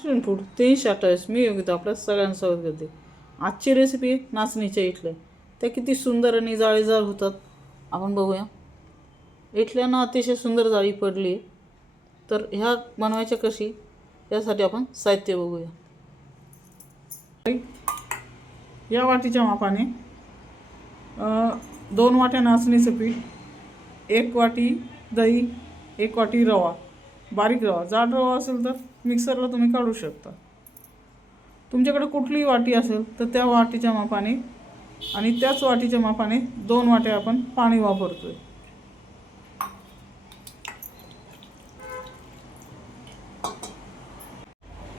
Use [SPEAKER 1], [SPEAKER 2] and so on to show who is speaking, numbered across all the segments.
[SPEAKER 1] Street food तीनशे अठ्ठावीस मी योगिता आपल्या सगळ्यांसोबत करते आजची रेसिपी नाचणीच्या इथल्या. त्या किती सुंदर आणि जाळीदार होतात. आपण बघूया. इथल्यानं अतिशय सुंदर जाळी पडली आहे. तर ह्या बनवायच्या कशी? यासाठी आपण साहित्य बघूया. या वाटीच्या मापाने दोन वाट्या नाचणीचं पीठ एक वाटी दही एक वाटी रवा. बारीक रवा. जाड रवा असेल तर मिक्सरला तुम्ही काढू शकता. तुमच्याकडे कुठलीही वाटी असेल तर त्या वाटीच्या मापाने आणि त्याच वाटीच्या मापाने दोन वाट्या आपण पाणी वापरतोय.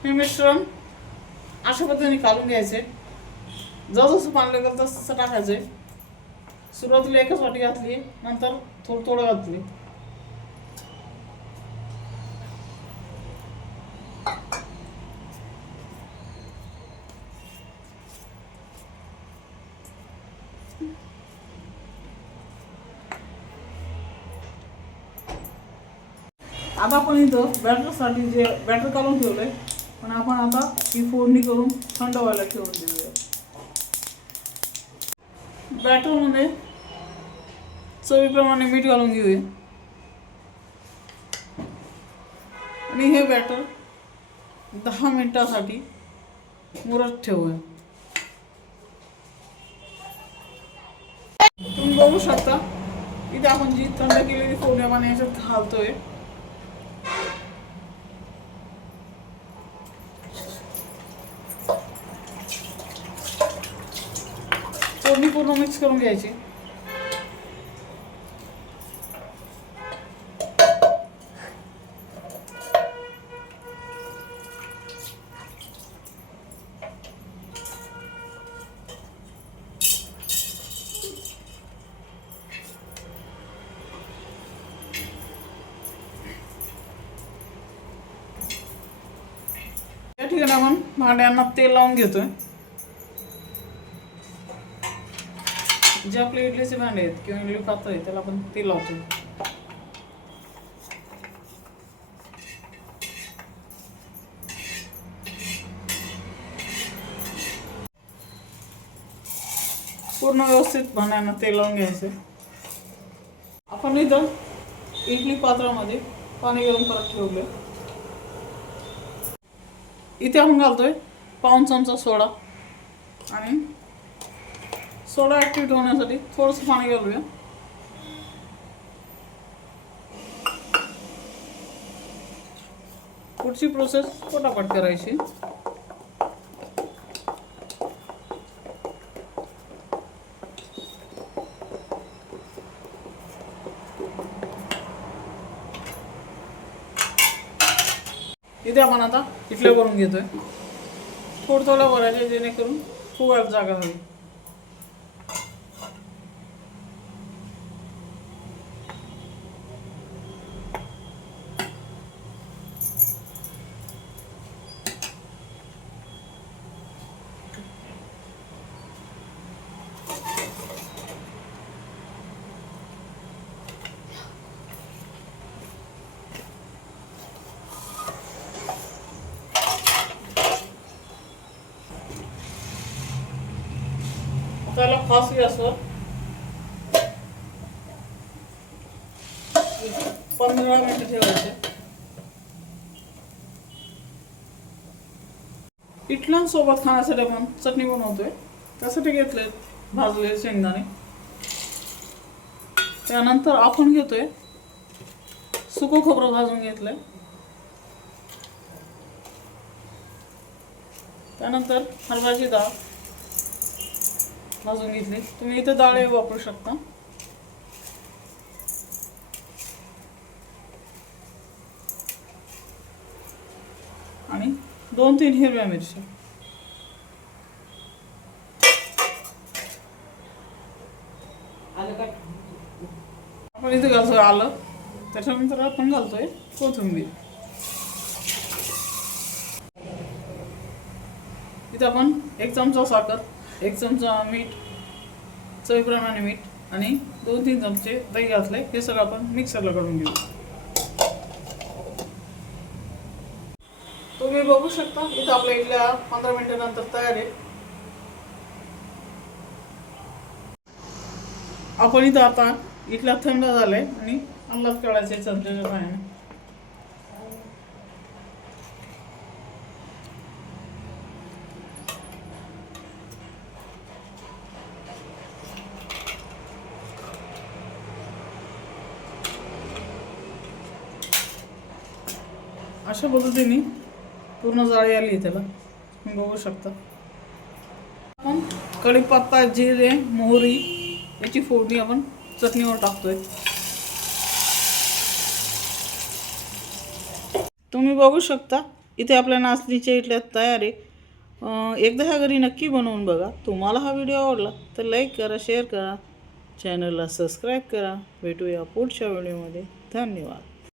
[SPEAKER 1] हे मिश्रण अशा पद्धतीने काढून घ्यायचे. जसं पाणी लागेल तसं टाकायचे. सुरुवातीला एकच वाटी घातली नंतर थोडं थोडं घातली. आता आपण इथं बॅटरसाठी जे बॅटर काढून ठेवलंय पण आपण आता ही फोडणी करून थंड व्हायला ठेवून देऊया. बॅटरमध्ये चवीप्रमाणे मीठ घालून घेऊया. आणि हे बॅटर दहा मिनिटासाठी मुरत ठेवूया. तुम्ही बघू शकता इथे आपण जी थंड केलेली फोडण्या पाणी याच्यात घालतोय. फोडणी पूर्ण मिक्स करून घ्यायची. ठिकाणी आपण भांड्यांना तेल लावून घेतोय. जे आपले इडलीचे भांडे आहेत किंवा इडली पात्र आहे त्याला आपण तेल लावतो पूर्ण व्यवस्थित भांड्यांना तेल लावून घ्यायचं आपण इथं इडली पात्रामध्ये पाणी गरम करत ठेवलं इथे आपण घालतोय. पाऊन चमचा सोडा. आणि सोडा ॲक्टिव्हेट होण्यासाठी थोडंसं पाणी घालूया. पुढची प्रोसेस पटापट करायची. इथे आपण आता इथल्या करून घेतोय. थोडं थोडं भरायचे जेणेकरून फुगायला जागा झाली. त्याला फास्ट पंधरा मिनिटं ठेवायचे. इटलांसोबत खाण्यासाठी आपण चटणी बनवतोय. त्यासाठी घेतले भाजले शेंगदाणे. त्यानंतर आपण घेतोय सुकं खोबरं भाजून घेतलंय. त्यानंतर हरभऱ्याची डाळ. भाजून घेतली तुम्ही इथं डाळ वापरू शकता. आणि दोन तीन हिरव्या मिरच्या. आपण इथे घालतोय आलं. त्याच्यानंतर आपण घालतोय कोथिंबीर. इथे आपण एक चमचा साखर एक चमचा मीठ चवीप्रमाणे मीठ आणि दोन तीन चमचे दही घातले हे सगळं आपण मिक्सरला काढून घेऊ. तुम्ही बघू शकता इथं आपल्या इथल्या पंधरा मिनिटानंतर तयार आहे. आपण इथं आता इथला थंड झालाय आणि अंगात काढायचे चंद्राच्या पाण्याने. अशा पद्धतीने पूर्ण जाळी आली आहे त्याला. तुम्ही बघू शकता. आपण कढीपत्ता जिरे मोहरी याची फोडणी आपण चटणीवर टाकतोय. तुम्ही बघू शकता इथे आपल्या नाचणीच्या इथल्या तयार. आहे एकदा ह्या घरी नक्की बनवून बघा. तुम्हाला हा व्हिडिओ आवडला तर लाईक करा शेअर करा. चॅनलला सबस्क्राईब करा. भेटूया पुढच्या व्हिडिओमध्ये. धन्यवाद.